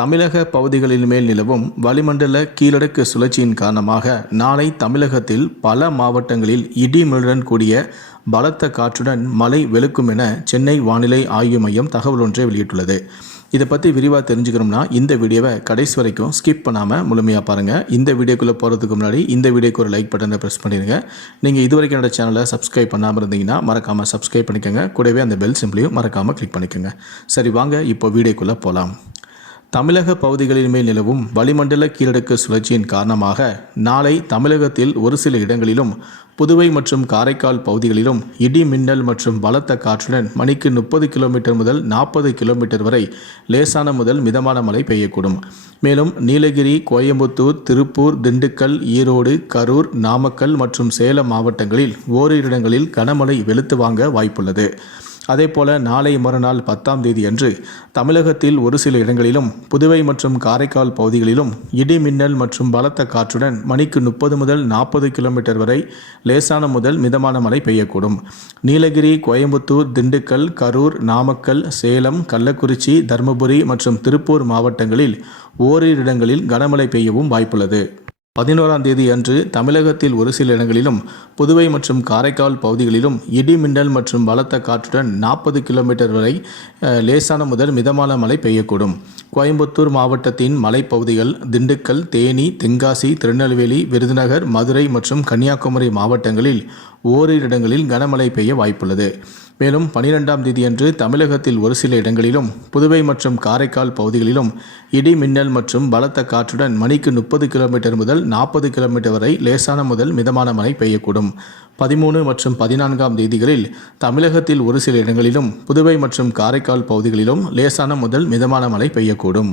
தமிழக பகுதிகளின் மேல் நிலவும் வளிமண்டல கீழடுக்கு சுழற்சியின் காரணமாக நாளை தமிழகத்தில் பல மாவட்டங்களில் இடி கூடிய பலத்த காற்றுடன் மழை வெளுக்கும் என சென்னை வானிலை ஆய்வு மையம் தகவல் ஒன்றை வெளியிட்டுள்ளது. இதை பற்றி விரிவாக தெரிஞ்சுக்கணும்னா இந்த வீடியோவை கடைசி வரைக்கும் ஸ்கிப் பண்ணாமல் முழுமையாக பாருங்கள் இந்த வீடியோக்குள்ளே போகிறதுக்கு முன்னாடி இந்த வீடியோக்கு ஒரு லைக் பட்டனை ப்ரெஸ் பண்ணிடுங்க. நீங்கள் இது வரைக்கும் என்னோட சேனலை சப்ஸ்கிரைப் பண்ணாமல் இருந்தீங்கன்னா மறக்காமல் சப்ஸ்கிரைப் பண்ணிக்கோங்க. கூடவே அந்த பெல் சிம்பிளையும் மறக்காமல் கிளிக் பண்ணிக்கோங்க. சரி வாங்க இப்போ வீடியோக்குள்ளே போகலாம் தமிழக பகுதிகளின் மேல் நிலவும் வளிமண்டல கீழடுக்கு சுழற்சியின் காரணமாக நாளை தமிழகத்தில் ஒரு சில இடங்களிலும் புதுவை மற்றும் காரைக்கால் பகுதிகளிலும் இடி மின்னல் மற்றும் பலத்த காற்றுடன் மணிக்கு முப்பது கிலோமீட்டர் முதல் நாற்பது கிலோமீட்டர் வரை லேசான முதல் மிதமான மழை பெய்யக்கூடும். மேலும் நீலகிரி கோயம்புத்தூர் திருப்பூர் திண்டுக்கல் ஈரோடு கரூர் நாமக்கல் மற்றும் சேலம் மாவட்டங்களில் ஓரிரு இடங்களில் கனமழை வெளுத்து வாங்க வாய்ப்புள்ளது. அதேபோல நாளை மறுநாள் பத்தாம் தேதி அன்று தமிழகத்தில் ஒரு சில இடங்களிலும் புதுவை மற்றும் காரைக்கால் பகுதிகளிலும் இடி மின்னல் மற்றும் பலத்த காற்றுடன் மணிக்கு முப்பது முதல் நாற்பது கிலோமீட்டர் வரை லேசான முதல் மிதமான மழை பெய்யக்கூடும். நீலகிரி கோயம்புத்தூர் திண்டுக்கல் கரூர் நாமக்கல் சேலம் கள்ளக்குறிச்சி தருமபுரி மற்றும் திருப்பூர் மாவட்டங்களில் ஓரிரு இடங்களில் கனமழை பெய்யவும் வாய்ப்புள்ளது. பதினோராம் தேதி அன்று தமிழகத்தில் ஒரு சில இடங்களிலும் புதுவை மற்றும் காரைக்கால் பகுதிகளிலும் இடி மின்னல் மற்றும் பலத்த காற்றுடன் நாற்பது கிலோமீட்டர் வரை லேசான முதல் மிதமான மழை பெய்யக்கூடும். கோயம்புத்தூர் மாவட்டத்தின் மலைப்பகுதிகள் திண்டுக்கல் தேனி தென்காசி திருநெல்வேலி விருதுநகர் மதுரை மற்றும் கன்னியாகுமரி மாவட்டங்களில் ஓரிரு இடங்களில் கனமழை பெய்ய வாய்ப்புள்ளது. மேலும் பனிரெண்டாம் தேதியன்று தமிழகத்தில் ஒரு சில இடங்களிலும் புதுவை மற்றும் காரைக்கால் பகுதிகளிலும் இடி மின்னல் மற்றும் பலத்த காற்றுடன் மணிக்கு முப்பது கிலோமீட்டர் முதல் நாற்பது கிலோமீட்டர் வரை லேசான முதல் மிதமான மழை பெய்யக்கூடும். பதிமூணு மற்றும் பதினான்காம் தேதிகளில் தமிழகத்தில் ஒரு சில இடங்களிலும் புதுவை மற்றும் காரைக்கால் பகுதிகளிலும் லேசான முதல் மிதமான மழை பெய்யக்கூடும்.